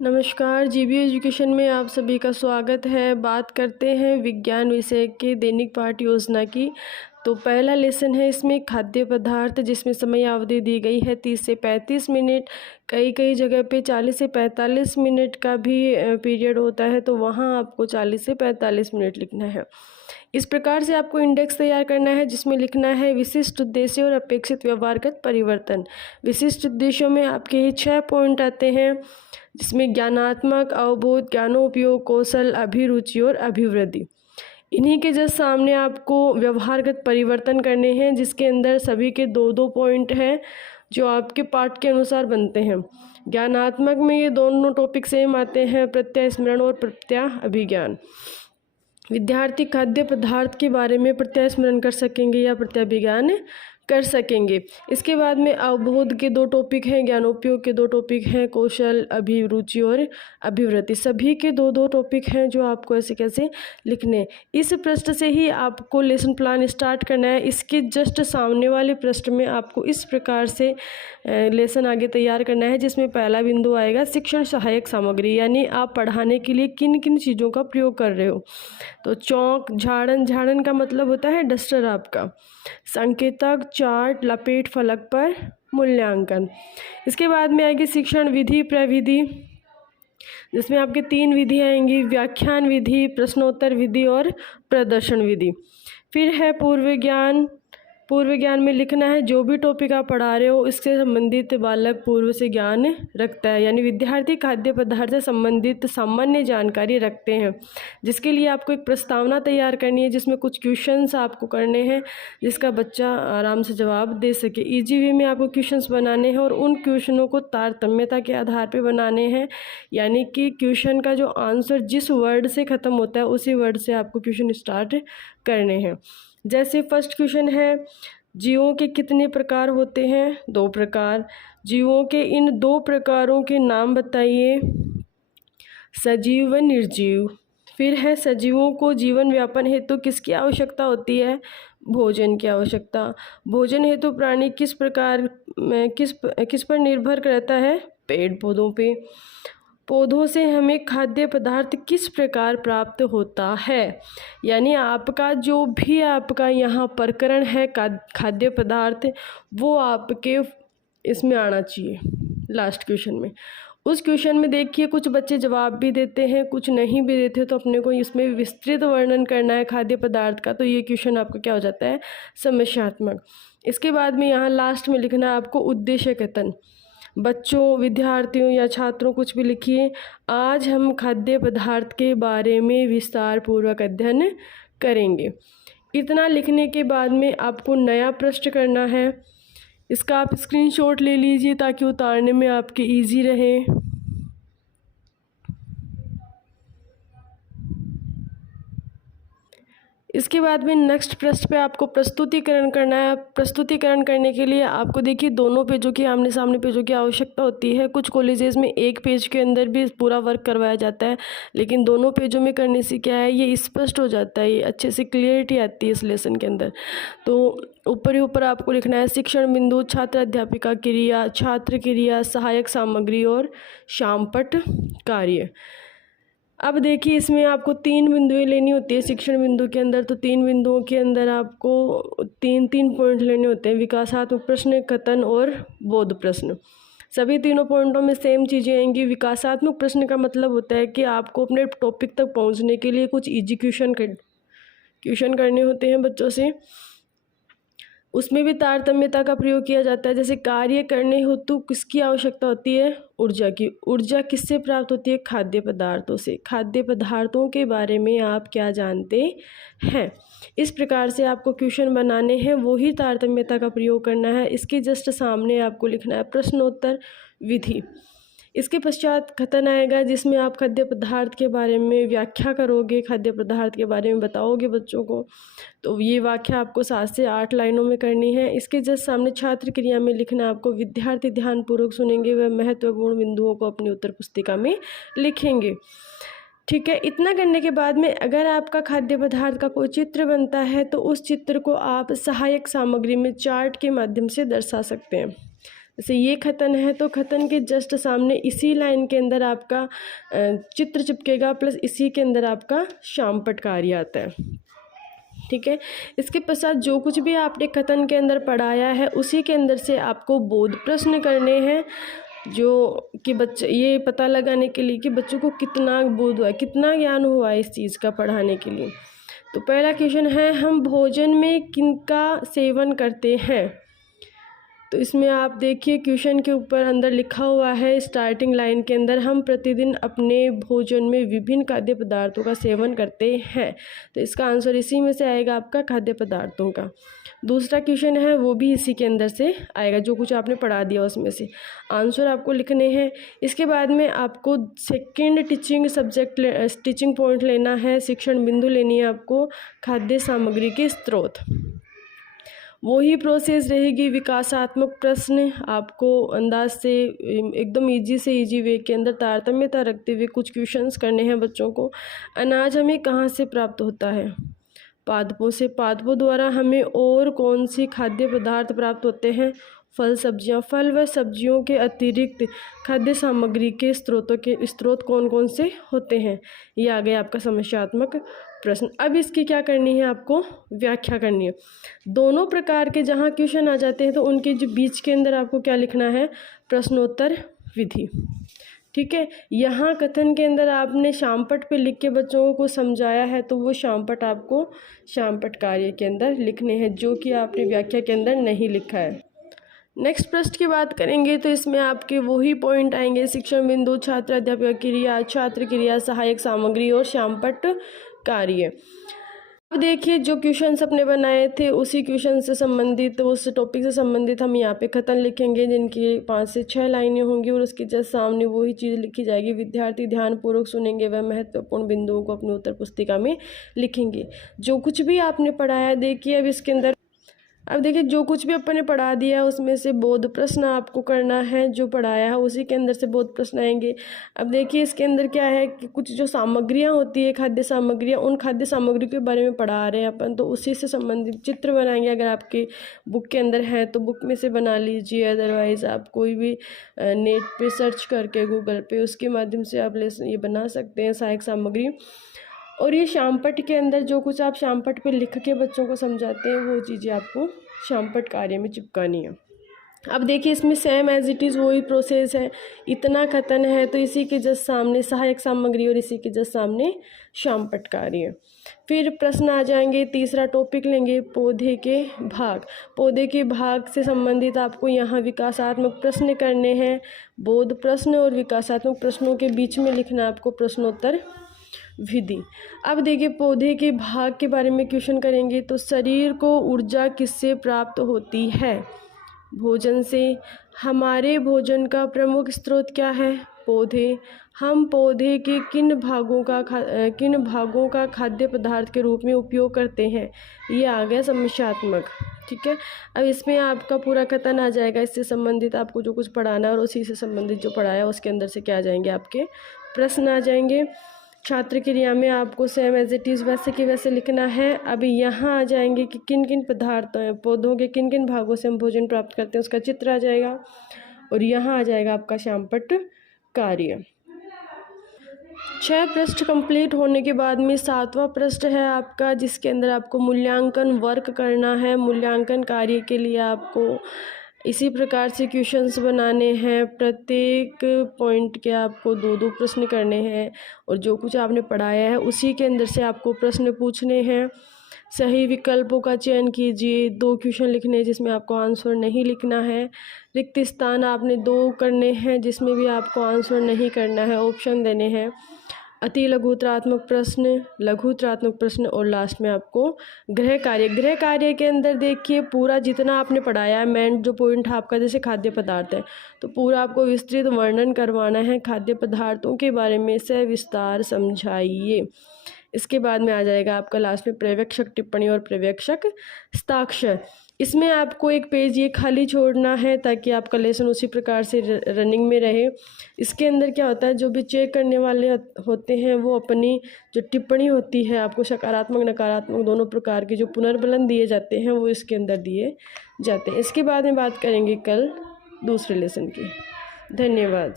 नमस्कार, GB education में आप सभी का स्वागत है। बात करते हैं विज्ञान विषय के दैनिक पाठ योजना की। तो पहला लेसन है इसमें खाद्य पदार्थ, जिसमें समय अवधि दी गई है 30 से 35 मिनट। कई कई जगह पे 40 से 45 मिनट का भी पीरियड होता है, तो वहाँ आपको 40 से 45 मिनट लिखना है। इस प्रकार से आपको इंडेक्स तैयार करना है, जिसमें लिखना है विशिष्ट उद्देश्य और अपेक्षित व्यवहारगत परिवर्तन। विशिष्ट उद्देश्यों में आपके ये 6 पॉइंट आते हैं, जिसमें ज्ञानात्मक, अवबोध, ज्ञानोपयोग, कौशल, अभिरुचि और अभिवृद्धि। इन्हीं के जस्ट सामने आपको व्यवहारगत परिवर्तन करने हैं, जिसके अंदर सभी के 2-2 पॉइंट हैं जो आपके पाठ के अनुसार बनते हैं। ज्ञानात्मक में ये दोनों टॉपिक सेम आते हैं, प्रत्यय स्मरण और प्रत्यय अभिज्ञान। विद्यार्थी खाद्य पदार्थ के बारे में प्रत्यय स्मरण कर सकेंगे या प्रत्यय अभिज्ञान कर सकेंगे। इसके बाद में अवबोध के 2 टॉपिक हैं, ज्ञानोपयोग के 2 टॉपिक हैं, कौशल, अभिरुचि और अभिवृत्ति। सभी के 2-2 टॉपिक हैं जो आपको ऐसे कैसे लिखने। इस पृष्ठ से ही आपको लेसन प्लान स्टार्ट करना है। इसके जस्ट सामने वाले पृष्ठ में आपको इस प्रकार से लेसन आगे तैयार करना है, जिसमें पहला बिंदु आएगा शिक्षण सहायक सामग्री, यानी आप पढ़ाने के लिए किन किन चीज़ों का प्रयोग कर रहे हो। तो चौक, झाड़न, झाड़न का मतलब होता है डस्टर आपका, संकेतक, चार्ट, लपेट फलक पर मूल्यांकन। इसके बाद में आएगी शिक्षण विधि प्रविधि, जिसमें आपके 3 विधि आएंगी, व्याख्यान विधि, प्रश्नोत्तर विधि और प्रदर्शन विधि। फिर है पूर्व ज्ञान। पूर्व ज्ञान में लिखना है जो भी टॉपिक आप पढ़ा रहे हो इससे संबंधित बालक पूर्व से ज्ञान रखता है, यानी विद्यार्थी खाद्य पदार्थ से संबंधित सामान्य जानकारी रखते हैं, जिसके लिए आपको एक प्रस्तावना तैयार करनी है, जिसमें कुछ क्वेश्चंस आपको करने हैं, जिसका बच्चा आराम से जवाब दे सके। इजी वे में आपको क्वेश्चंस बनाने हैं और उन क्वेश्चनों को तारतम्यता के आधार पर बनाने हैं, यानी कि क्वेश्चन का जो आंसर जिस वर्ड से ख़त्म होता है उसी वर्ड से आपको क्वेश्चन स्टार्ट करने हैं। जैसे फर्स्ट क्वेश्चन है, जीवों के कितने प्रकार होते हैं? 2 प्रकार। जीवों के इन 2 प्रकारों के नाम बताइए, सजीव व निर्जीव। फिर है सजीवों को जीवन व्यापन हेतु किसकी आवश्यकता होती है? भोजन की आवश्यकता। भोजन हेतु प्राणी किस पर निर्भर करता है? पेड़ पौधों पे। पौधों से हमें खाद्य पदार्थ किस प्रकार प्राप्त होता है? यानी आपका जो भी आपका यहाँ प्रकरण है खाद्य पदार्थ, वो आपके इसमें आना चाहिए लास्ट क्वेश्चन में। उस क्वेश्चन में देखिए कुछ बच्चे जवाब भी देते हैं, कुछ नहीं भी देते, तो अपने को इसमें विस्तृत वर्णन करना है खाद्य पदार्थ का, तो ये क्वेश्चन आपका क्या हो जाता है? समस्यात्मक। इसके बाद में यहाँ लास्ट में लिखना है आपको उद्देश्य कथन। बच्चों, विद्यार्थियों या छात्रों कुछ भी लिखिए, आज हम खाद्य पदार्थ के बारे में विस्तार पूर्वक अध्ययन करेंगे। इतना लिखने के बाद में आपको नया प्रश्न करना है। इसका आप स्क्रीनशॉट ले लीजिए ताकि उतारने में आपके इजी रहे। इसके बाद में नेक्स्ट पृष्ठ पे आपको प्रस्तुतिकरण करना है। प्रस्तुतिकरण करने के लिए आपको देखिए दोनों पेजों की, आमने सामने पेजों की आवश्यकता होती है। कुछ कॉलेजेस में एक पेज के अंदर भी पूरा वर्क करवाया जाता है, लेकिन दोनों पेजों में करने से क्या है, ये स्पष्ट हो जाता है, ये अच्छे से क्लियरिटी आती है इस लेसन के अंदर। तो ऊपर ही ऊपर आपको लिखना है शिक्षण बिंदु, छात्र अध्यापिका क्रिया, छात्र क्रिया, सहायक सामग्री और शामपट कार्य। अब देखिए इसमें आपको 3 बिंदुएं लेनी होती है शिक्षण बिंदु के अंदर, तो 3 बिंदुओं के अंदर आपको 3 पॉइंट लेने होते हैं, विकासात्मक प्रश्न, कथन और बोध प्रश्न। सभी तीनों पॉइंटों में सेम चीज़ें आएंगी। विकासात्मक प्रश्न का मतलब होता है कि आपको अपने टॉपिक तक पहुंचने के लिए कुछ ईजी क्वेश्चन करने होते हैं बच्चों से। उसमें भी तारतम्यता का प्रयोग किया जाता है। जैसे कार्य करने हेतु किसकी आवश्यकता होती है? ऊर्जा की। ऊर्जा किससे प्राप्त होती है? खाद्य पदार्थों से। खाद्य पदार्थों के बारे में आप क्या जानते हैं? इस प्रकार से आपको क्वेश्चन बनाने हैं, वो ही तारतम्यता का प्रयोग करना है। इसके जस्ट सामने आपको लिखना है प्रश्नोत्तर विधि। इसके पश्चात कथन आएगा, जिसमें आप खाद्य पदार्थ के बारे में व्याख्या करोगे, खाद्य पदार्थ के बारे में बताओगे बच्चों को। तो ये व्याख्या आपको 7 से 8 लाइनों में करनी है। इसके जस्ट सामने छात्र क्रिया में लिखना आपको, विद्यार्थी ध्यानपूर्वक सुनेंगे व महत्वपूर्ण बिंदुओं को अपनी उत्तर पुस्तिका में लिखेंगे। ठीक है, इतना करने के बाद में अगर आपका खाद्य पदार्थ का कोई चित्र बनता है तो उस चित्र को आप सहायक सामग्री में चार्ट के माध्यम से दर्शा सकते हैं। जैसे ये खतन है तो खतन के जस्ट सामने इसी लाइन के अंदर आपका चित्र चिपकेगा, प्लस इसी के अंदर आपका शामपट कार्य आता है। ठीक है, इसके पश्चात जो कुछ भी आपने कथन के अंदर पढ़ाया है उसी के अंदर से आपको बोध प्रश्न करने हैं, जो कि बच्चे ये पता लगाने के लिए कि बच्चों को कितना बोध हुआ है, कितना ज्ञान हुआ है इस चीज़ का पढ़ाने के लिए। तो पहला क्वेश्चन है, हम भोजन में किनका सेवन करते हैं। तो इसमें आप देखिए क्वेश्चन के ऊपर अंदर लिखा हुआ है स्टार्टिंग लाइन के अंदर, हम प्रतिदिन अपने भोजन में विभिन्न खाद्य पदार्थों का सेवन करते हैं। तो इसका आंसर इसी में से आएगा आपका खाद्य पदार्थों का। दूसरा क्वेश्चन है वो भी इसी के अंदर से आएगा, जो कुछ आपने पढ़ा दिया उसमें से आंसर आपको लिखने हैं। इसके बाद में आपको सेकेंड टीचिंग पॉइंट लेना है, शिक्षण बिंदु लेनी है आपको खाद्य सामग्री के स्रोत। वही प्रोसेस रहेगी, विकासात्मक प्रश्न आपको अंदाज से एकदम इजी से इजी वे के अंदर तारतम्यता रखते हुए कुछ क्वेश्चंस करने हैं बच्चों को। अनाज हमें कहाँ से प्राप्त होता है, पादपों से। पादपों द्वारा हमें और कौन सी खाद्य पदार्थ प्राप्त होते हैं, फल सब्जियां। फल व सब्जियों के अतिरिक्त खाद्य सामग्री के स्रोत कौन कौन से होते हैं। ये आ गया आपका समस्यात्मक प्रश्न। अब इसकी क्या करनी है, आपको व्याख्या करनी है। दोनों प्रकार के जहाँ क्वेश्चन आ जाते हैं तो उनके जो बीच के अंदर आपको क्या लिखना है, प्रश्नोत्तर विधि। ठीक है, यहाँ कथन के अंदर आपने शामपट पे लिख के बच्चों को समझाया है, तो वो शामपट आपको शामपट कार्य के अंदर लिखने हैं, जो कि आपने व्याख्या के अंदर नहीं लिखा है। नेक्स्ट प्रश्न की बात करेंगे तो इसमें आपके वही पॉइंट आएंगे, शिक्षण बिंदु, छात्र अध्यापक क्रिया, छात्र क्रिया, सहायक सामग्री और शामपट कार्य। अब देखिए जो क्वेश्चंस अपने बनाए थे उसी क्वेश्चन से संबंधित, उस टॉपिक से संबंधित हम यहाँ पे कथन लिखेंगे, जिनकी 5 से 6 लाइनें होंगी और उसके जस्ट सामने वही चीज़ लिखी जाएगी। विद्यार्थी ध्यानपूर्वक सुनेंगे व महत्वपूर्ण बिंदुओं को अपनी उत्तर पुस्तिका में लिखेंगे। जो कुछ भी आपने पढ़ाया देखिए अब देखिए जो कुछ भी अपन ने पढ़ा दिया है उसमें से बोध प्रश्न आपको करना है, जो पढ़ाया है उसी के अंदर से बोध प्रश्न आएंगे। अब देखिए इसके अंदर क्या है कि कुछ जो सामग्रियां होती है, खाद्य सामग्रियां, उन खाद्य सामग्री के बारे में पढ़ा रहे हैं अपन, तो उसी से संबंधित चित्र बनाएंगे। अगर आपकी बुक के अंदर है तो बुक में से बना लीजिए, अदरवाइज़ आप कोई भी नेट पे सर्च करके गूगल पे उसके माध्यम से आप ये बना सकते हैं सहायक सामग्री। और ये शामपट के अंदर जो कुछ आप शामपट पे लिख के बच्चों को समझाते हैं वो चीज़ें आपको शामपट कार्य में चिपकानी है। अब देखिए इसमें सेम एज इट इज़ वही प्रोसेस है, इतना कथन है तो इसी के जस्ट सामने सहायक सामग्री और इसी के जस्ट सामने शामपट कार्य। फिर प्रश्न आ जाएंगे, तीसरा टॉपिक लेंगे पौधे के भाग। पौधे के भाग से संबंधित आपको यहाँ विकासात्मक प्रश्न करने हैं। बोध प्रश्न और विकासात्मक प्रश्नों के बीच में लिखना आपको प्रश्नोत्तर विधि। अब देखिए पौधे के भाग के बारे में क्वेश्चन करेंगे, तो शरीर को ऊर्जा किससे प्राप्त होती है, भोजन से। हमारे भोजन का प्रमुख स्रोत क्या है, पौधे। हम पौधे के किन भागों का खाद्य पदार्थ के रूप में उपयोग करते हैं। ये आ गया समस्यात्मक। ठीक है, अब इसमें आपका पूरा कथन आ जाएगा, इससे संबंधित आपको जो कुछ पढ़ाना और उसी से संबंधित जो पढ़ाया उसके अंदर से क्या आ जाएंगे, आपके प्रश्न आ जाएंगे। छात्र क्रिया में आपको सेम एज इट इज़ वैसे कि वैसे लिखना है। अभी यहाँ आ जाएंगे कि किन किन पदार्थों पौधों के किन किन भागों से हम भोजन प्राप्त करते हैं, उसका चित्र आ जाएगा। और यहाँ आ जाएगा आपका शामपट कार्य। 6 पृष्ठ कंप्लीट होने के बाद में 7वां पृष्ठ है आपका, जिसके अंदर आपको मूल्यांकन वर्क करना है। मूल्यांकन कार्य के लिए आपको इसी प्रकार से क्वेश्चंस बनाने हैं। प्रत्येक पॉइंट के आपको 2-2 प्रश्न करने हैं और जो कुछ आपने पढ़ाया है उसी के अंदर से आपको प्रश्न पूछने हैं। सही विकल्पों का चयन कीजिए। 2 क्वेश्चन लिखने हैं जिसमें आपको आंसर नहीं लिखना है। रिक्त स्थान आपने 2 करने हैं जिसमें भी आपको आंसर नहीं करना है, ऑप्शन देने हैं। अति लघुत्तरात्मक प्रश्न, लघुत्तरात्मक प्रश्न और लास्ट में आपको गृह कार्य। गृह कार्य के अंदर देखिए पूरा जितना आपने पढ़ाया है, मेन जो पॉइंट आपका जैसे खाद्य पदार्थ है तो पूरा आपको विस्तृत वर्णन करवाना है। खाद्य पदार्थों के बारे में सविस्तार समझाइए। इसके बाद में आ जाएगा आपका लास्ट में पर्यवेक्षक टिप्पणी और पर्यवेक्षक हस्ताक्षर। इसमें आपको एक पेज ये खाली छोड़ना है ताकि आपका लेसन उसी प्रकार से रनिंग में रहे। इसके अंदर क्या होता है, जो भी चेक करने वाले होते हैं वो अपनी जो टिप्पणी होती है, आपको सकारात्मक नकारात्मक दोनों प्रकार के जो पुनर्बलन दिए जाते हैं वो इसके अंदर दिए जाते हैं। इसके बाद में बात करेंगे कल दूसरे लेसन की। धन्यवाद।